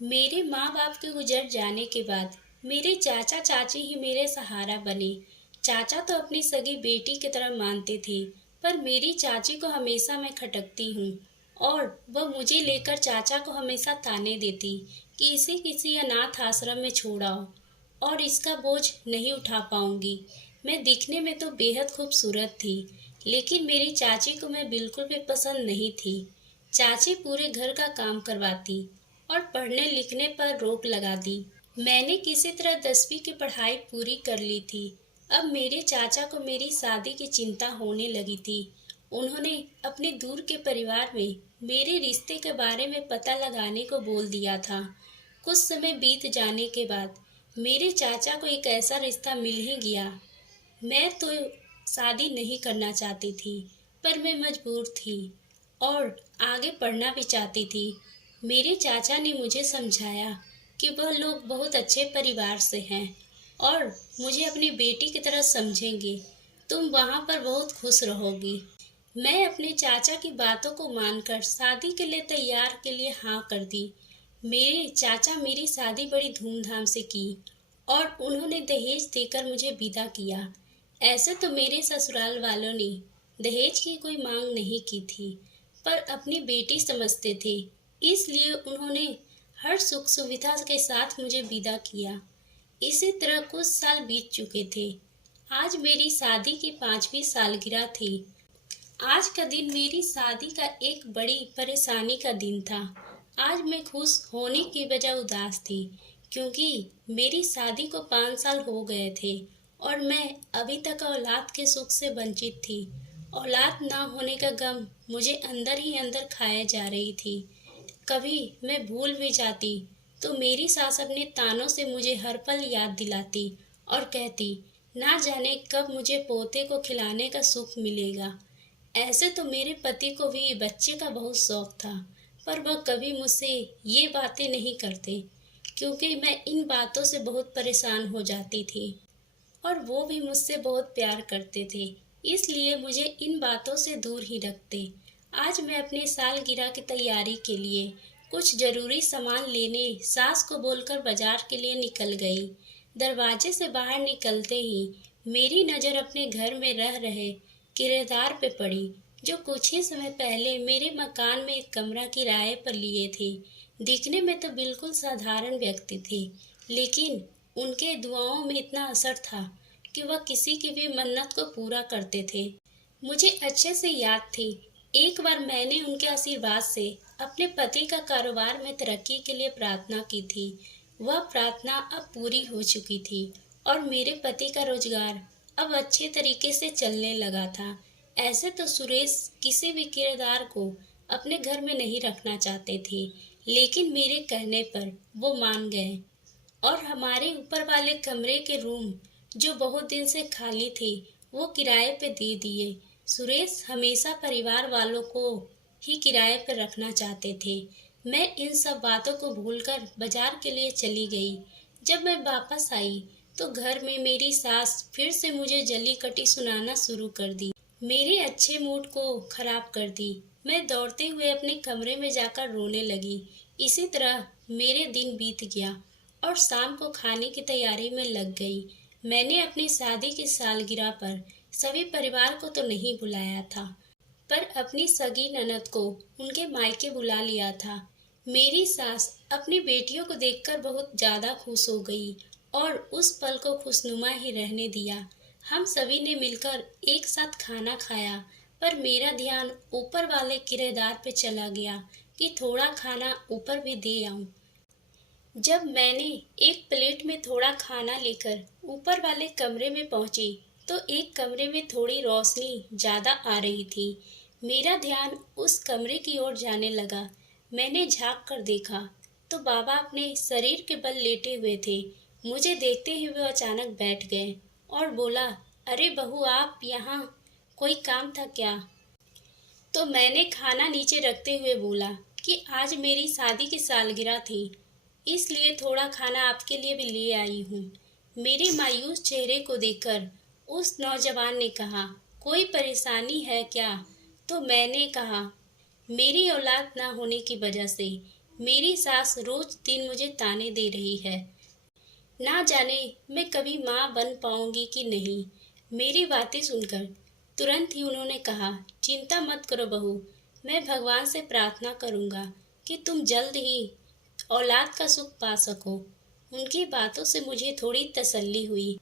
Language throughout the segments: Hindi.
मेरे माँ बाप के गुजर जाने के बाद मेरे चाचा चाची ही मेरे सहारा बने। चाचा तो अपनी सगी बेटी की तरह मानते थे, पर मेरी चाची को हमेशा मैं खटकती हूँ और वह मुझे लेकर चाचा को हमेशा ताने देती कि इसे किसी अनाथ आश्रम में छोड़ाओ और इसका बोझ नहीं उठा पाऊंगी। मैं दिखने में तो बेहद खूबसूरत थी, लेकिन मेरी चाची को मैं बिल्कुल भी पसंद नहीं थी। चाची पूरे घर का काम करवाती और पढ़ने लिखने पर रोक लगा दी। मैंने किसी तरह 10वीं की पढ़ाई पूरी कर ली थी। अब मेरे चाचा को मेरी शादी की चिंता होने लगी थी। उन्होंने अपने दूर के परिवार में मेरे रिश्ते के बारे में पता लगाने को बोल दिया था। कुछ समय बीत जाने के बाद मेरे चाचा को एक ऐसा रिश्ता मिल ही गया। मैं तो शादी नहीं करना चाहती थी, पर मैं मजबूर थी और आगे पढ़ना भी चाहती थी। मेरे चाचा ने मुझे समझाया कि वह लोग बहुत अच्छे परिवार से हैं और मुझे अपनी बेटी की तरह समझेंगे। तुम वहाँ पर बहुत खुश रहोगी। मैं अपने चाचा की बातों को मानकर शादी के लिए तैयार के लिए हाँ कर दी। मेरे चाचा मेरी शादी बड़ी धूमधाम से की और उन्होंने दहेज देकर मुझे विदा किया। ऐसे तो मेरे ससुराल वालों ने दहेज की कोई मांग नहीं की थी, पर अपनी बेटी समझते थे, इसलिए उन्होंने हर सुख सुविधा के साथ मुझे विदा किया। इसी तरह कुछ साल बीत चुके थे। आज मेरी शादी की 5वीं सालगिरह थी। आज का दिन मेरी शादी का एक बड़ी परेशानी का दिन था। आज मैं खुश होने की बजाय उदास थी, क्योंकि मेरी शादी को 5 साल हो गए थे और मैं अभी तक औलाद के सुख से वंचित थी। औलाद ना होने का गम मुझे अंदर ही अंदर खाए जा रही थी। कभी मैं भूल भी जाती तो मेरी सास अपने तानों से मुझे हर पल याद दिलाती और कहती, ना जाने कब मुझे पोते को खिलाने का सुख मिलेगा। ऐसे तो मेरे पति को भी बच्चे का बहुत शौक था, पर वह कभी मुझसे ये बातें नहीं करते, क्योंकि मैं इन बातों से बहुत परेशान हो जाती थी और वो भी मुझसे बहुत प्यार करते थे, इसलिए मुझे इन बातों से दूर ही रखते। आज मैं अपने सालगिरह की तैयारी के लिए कुछ जरूरी सामान लेने सास को बोलकर बाजार के लिए निकल गई। दरवाजे से बाहर निकलते ही मेरी नज़र अपने घर में रह रहे किराएदार पे पड़ी, जो कुछ ही समय पहले मेरे मकान में एक कमरा किराए पर लिए थे। दिखने में तो बिल्कुल साधारण व्यक्ति थे, लेकिन उनके दुआओं में इतना असर था कि वह किसी की भी मन्नत को पूरा करते थे। मुझे अच्छे से याद थी, एक बार मैंने उनके आशीर्वाद से अपने पति का कारोबार में तरक्की के लिए प्रार्थना की थी। वह प्रार्थना अब पूरी हो चुकी थी और मेरे पति का रोजगार अब अच्छे तरीके से चलने लगा था। ऐसे तो सुरेश किसी भी किराएदार को अपने घर में नहीं रखना चाहते थे, लेकिन मेरे कहने पर वो मान गए और हमारे ऊपर वाले कमरे के रूम, जो बहुत दिन से खाली थे, वो किराए पे दे दिए। सुरेश हमेशा परिवार वालों को ही किराए पर रखना चाहते थे। मैं इन सब बातों को भूलकर बाजार के लिए चली गई। जब मैं वापस आई तो घर में मेरी सास फिर से मुझे जली कटी सुनाना शुरू कर दी। मेरे अच्छे मूड को खराब कर दी। मैं दौड़ते हुए अपने कमरे में जाकर रोने लगी। इसी तरह मेरे दिन बीत गया और शाम को खाने की तैयारी में लग गई। मैंने अपनी शादी की सालगिरह पर सभी परिवार को तो नहीं बुलाया था, पर अपनी सगी ननद को उनके मायके बुला लिया था। मेरी सास अपनी बेटियों को देखकर बहुत ज़्यादा खुश हो गई और उस पल को खुशनुमा ही रहने दिया। हम सभी ने मिलकर एक साथ खाना खाया, पर मेरा ध्यान ऊपर वाले किराएदार पे चला गया कि थोड़ा खाना ऊपर भी दे आऊं। जब मैंने एक प्लेट में थोड़ा खाना लेकर ऊपर वाले कमरे में पहुंची, तो एक कमरे में थोड़ी रोशनी ज़्यादा आ रही थी। मेरा ध्यान उस कमरे की ओर जाने लगा। मैंने झांक कर देखा तो बाबा अपने शरीर के बल लेटे हुए थे। मुझे देखते ही वो अचानक बैठ गए और बोला, अरे बहू, आप यहाँ, कोई काम था क्या? तो मैंने खाना नीचे रखते हुए बोला कि आज मेरी शादी की सालगिरह थी, इसलिए थोड़ा खाना आपके लिए भी ले आई हूँ। मेरे मायूस चेहरे को देखकर उस नौजवान ने कहा, कोई परेशानी है क्या? तो मैंने कहा, मेरी औलाद ना होने की वजह से मेरी सास रोज दिन मुझे ताने दे रही है। ना जाने मैं कभी माँ बन पाऊंगी कि नहीं। मेरी बातें सुनकर तुरंत ही उन्होंने कहा, चिंता मत करो बहू, मैं भगवान से प्रार्थना करूंगा कि तुम जल्द ही औलाद का सुख पा सको। उनकी बातों से मुझे थोड़ी तसल्ली हुई।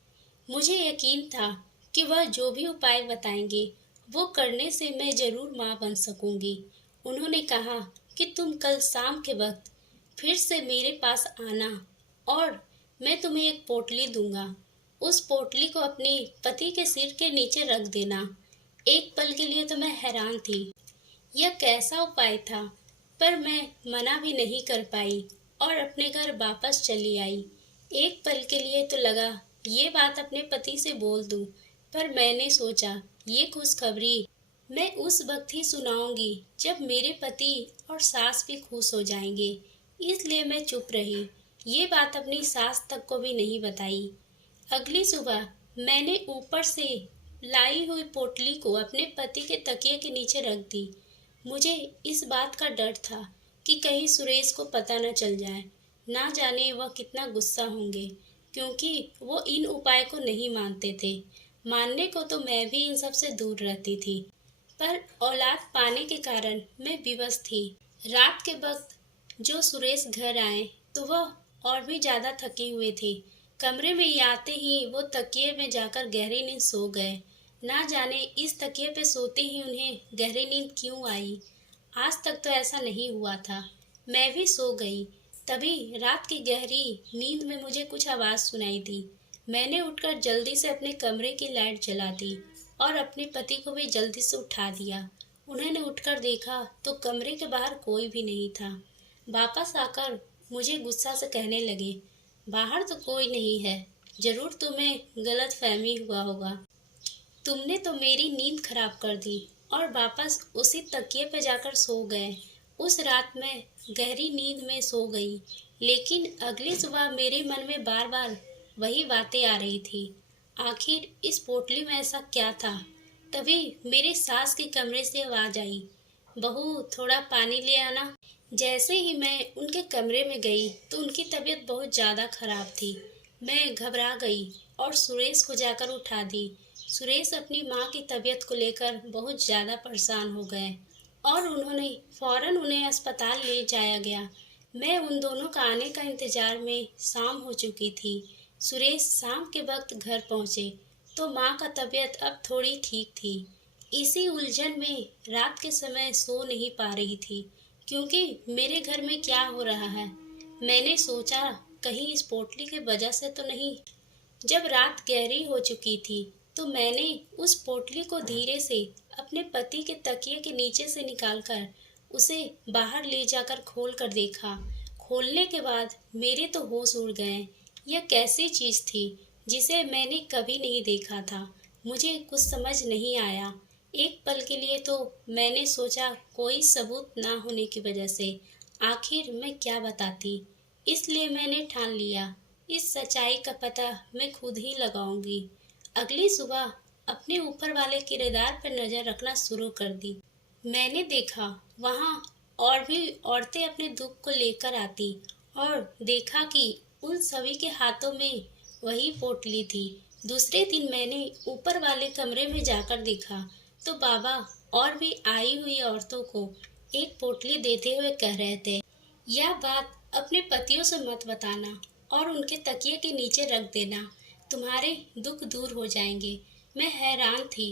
मुझे यकीन था कि वह जो भी उपाय बताएंगे वो करने से मैं जरूर माँ बन सकूंगी। उन्होंने कहा कि तुम कल शाम के वक्त फिर से मेरे पास आना और मैं तुम्हें एक पोटली दूंगा। उस पोटली को अपने पति के सिर के नीचे रख देना। एक पल के लिए तो मैं हैरान थी, यह कैसा उपाय था, पर मैं मना भी नहीं कर पाई और अपने घर वापस चली आई। एक पल के लिए तो लगा ये बात अपने पति से बोल दूं, पर मैंने सोचा ये खुशखबरी मैं उस वक्त ही सुनाऊंगी जब मेरे पति और सास भी खुश हो जाएंगे। इसलिए मैं चुप रही, ये बात अपनी सास तक को भी नहीं बताई। अगली सुबह मैंने ऊपर से लाई हुई पोटली को अपने पति के तकिए के नीचे रख दी। मुझे इस बात का डर था कि कहीं सुरेश को पता न चल जाए, ना जाने वह कितना गुस्सा होंगे, क्योंकि वो इन उपाय को नहीं मानते थे। मानने को तो मैं भी इन सब से दूर रहती थी, पर औलाद पाने के कारण मैं विवश थी। रात के वक्त जो सुरेश घर आए तो वह और भी ज्यादा थके हुए थे। कमरे में ही आते ही वो तकिए में जाकर गहरी नींद सो गए। ना जाने इस तकिए पे सोते ही उन्हें गहरी नींद क्यों आई। आज तक तो ऐसा नहीं हुआ था। मैं भी सो गई। तभी रात की गहरी नींद में मुझे कुछ आवाज सुनाई दी। मैंने उठकर जल्दी से अपने कमरे की लाइट जला दी और अपने पति को भी जल्दी से उठा दिया। उन्होंने उठकर देखा तो कमरे के बाहर कोई भी नहीं था। वापस आकर मुझे गुस्सा से कहने लगे, बाहर तो कोई नहीं है, जरूर तुम्हें गलत फहमी हुआ होगा। तुमने तो मेरी नींद खराब कर दी और वापस उसी तकिए पे जाकर सो गए। उस रात मैं गहरी नींद में सो गई, लेकिन अगली सुबह मेरे मन में बार बार वही बातें आ रही थी। आखिर इस पोटली में ऐसा क्या था। तभी मेरे सास के कमरे से आवाज आई, बहू थोड़ा पानी ले आना। जैसे ही मैं उनके कमरे में गई तो उनकी तबीयत बहुत ज़्यादा खराब थी। मैं घबरा गई और सुरेश को जाकर उठा दी। सुरेश अपनी माँ की तबीयत को लेकर बहुत ज़्यादा परेशान हो गए और उन्होंने फौरन उन्हें अस्पताल ले जाया गया। मैं उन दोनों का आने का इंतजार में शाम हो चुकी थी। सुरेश शाम के वक्त घर पहुँचे तो माँ का तबीयत अब थोड़ी ठीक थी। इसी उलझन में रात के समय सो नहीं पा रही थी, क्योंकि मेरे घर में क्या हो रहा है। मैंने सोचा कहीं इस पोटली के वजह से तो नहीं। जब रात गहरी हो चुकी थी तो मैंने उस पोटली को धीरे से अपने पति के तकिए के नीचे से निकालकर उसे बाहर ले जाकर खोल कर देखा। खोलने के बाद मेरे तो होश उड़ गए। यह कैसी चीज़ थी जिसे मैंने कभी नहीं देखा था। मुझे कुछ समझ नहीं आया। एक पल के लिए तो मैंने सोचा कोई सबूत ना होने की वजह से आखिर मैं क्या बताती। इसलिए मैंने ठान लिया इस सच्चाई का पता मैं खुद ही लगाऊंगी। अगली सुबह अपने ऊपर वाले किरदार पर नजर रखना शुरू कर दी। मैंने देखा वहाँ और भी औरतें अपने दुख को लेकर आती और देखा कि उन सभी के हाथों में वही पोटली थी। दूसरे दिन मैंने ऊपर वाले कमरे में जाकर देखा तो बाबा और भी आई हुई औरतों को एक पोटली देते हुए कह रहे थे, यह बात अपने पतियों से मत बताना और उनके तकिए के नीचे रख देना, तुम्हारे दुख दूर हो जाएंगे। मैं हैरान थी।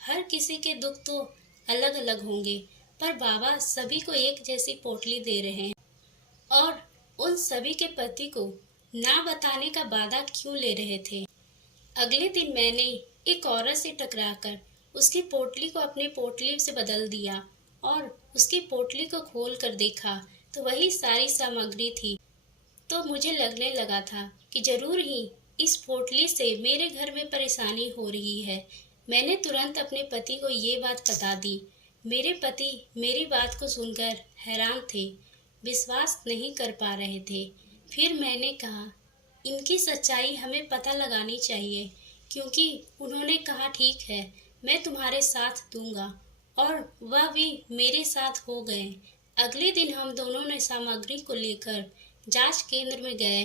हर किसी के दुख तो अलग अलग होंगे, पर बाबा सभी को एक जैसी पोटली दे रहे हैं और उन सभी के पति को ना बताने का वादा क्यों ले रहे थे। अगले दिन मैंने एक औरत से टकराकर उसकी पोटली को अपने पोटली से बदल दिया और उसकी पोटली को खोल कर देखा तो वही सारी सामग्री थी। तो मुझे लगने लगा था कि जरूर ही इस पोटली से मेरे घर में परेशानी हो रही है। मैंने तुरंत अपने पति को ये बात बता दी। मेरे पति मेरी बात को सुनकर हैरान थे, विश्वास नहीं कर पा रहे थे। फिर मैंने कहा, इनकी सच्चाई हमें पता लगानी चाहिए, क्योंकि उन्होंने कहा ठीक है मैं तुम्हारे साथ दूंगा और वह भी मेरे साथ हो गए। अगले दिन हम दोनों ने सामग्री को लेकर जांच केंद्र में गए।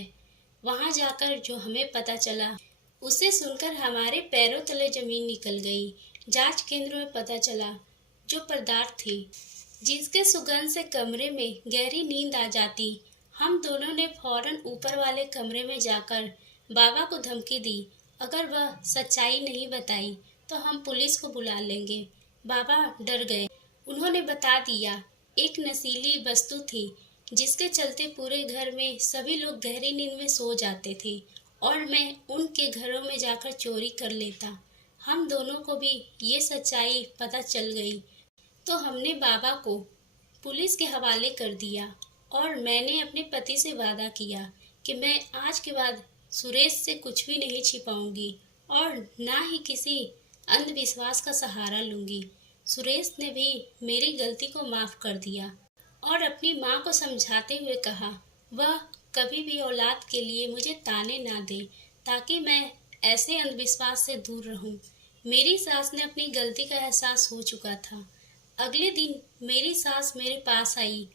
वहां जाकर जो हमें पता चला उसे सुनकर हमारे पैरों तले जमीन निकल गई। जांच केंद्र में पता चला जो पदार्थ थी जिसके सुगंध से कमरे में गहरी नींद आ जाती। हम दोनों ने फौरन ऊपर वाले कमरे में जाकर बाबा को धमकी दी, अगर वह सच्चाई नहीं बताई तो हम पुलिस को बुला लेंगे। बाबा डर गए। उन्होंने बता दिया एक नशीली वस्तु थी जिसके चलते पूरे घर में सभी लोग गहरी नींद में सो जाते थे और मैं उनके घरों में जाकर चोरी कर लेता। हम दोनों को भी ये सच्चाई पता चल गई तो हमने बाबा को पुलिस के हवाले कर दिया और मैंने अपने पति से वादा किया कि मैं आज के बाद सुरेश से कुछ भी नहीं छिपाऊंगी और ना ही किसी अंधविश्वास का सहारा लूंगी। सुरेश ने भी मेरी गलती को माफ कर दिया और अपनी माँ को समझाते हुए कहा वह कभी भी औलाद के लिए मुझे ताने ना दे ताकि मैं ऐसे अंधविश्वास से दूर रहूं। मेरी सास ने अपनी गलती का एहसास हो चुका था। अगले दिन मेरी सास मेरे पास आई।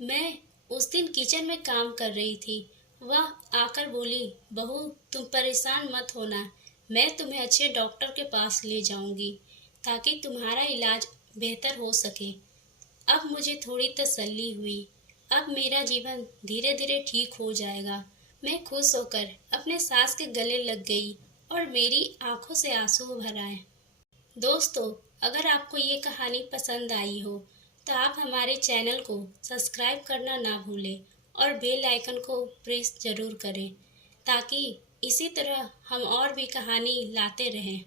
मैं उस दिन किचन में काम कर रही थी। वह आकर बोली, बहू तुम परेशान मत होना, मैं तुम्हें अच्छे डॉक्टर के पास ले जाऊंगी ताकि तुम्हारा इलाज बेहतर हो सके। अब मुझे थोड़ी तसल्ली हुई। अब मेरा जीवन धीरे धीरे ठीक हो जाएगा। मैं खुश होकर अपने सास के गले लग गई और मेरी आंखों से आंसू भर आए। दोस्तों, अगर आपको ये कहानी पसंद आई हो तो आप हमारे चैनल को सब्सक्राइब करना ना भूलें और बेल आइकन को प्रेस ज़रूर करें ताकि इसी तरह हम और भी कहानी लाते रहें।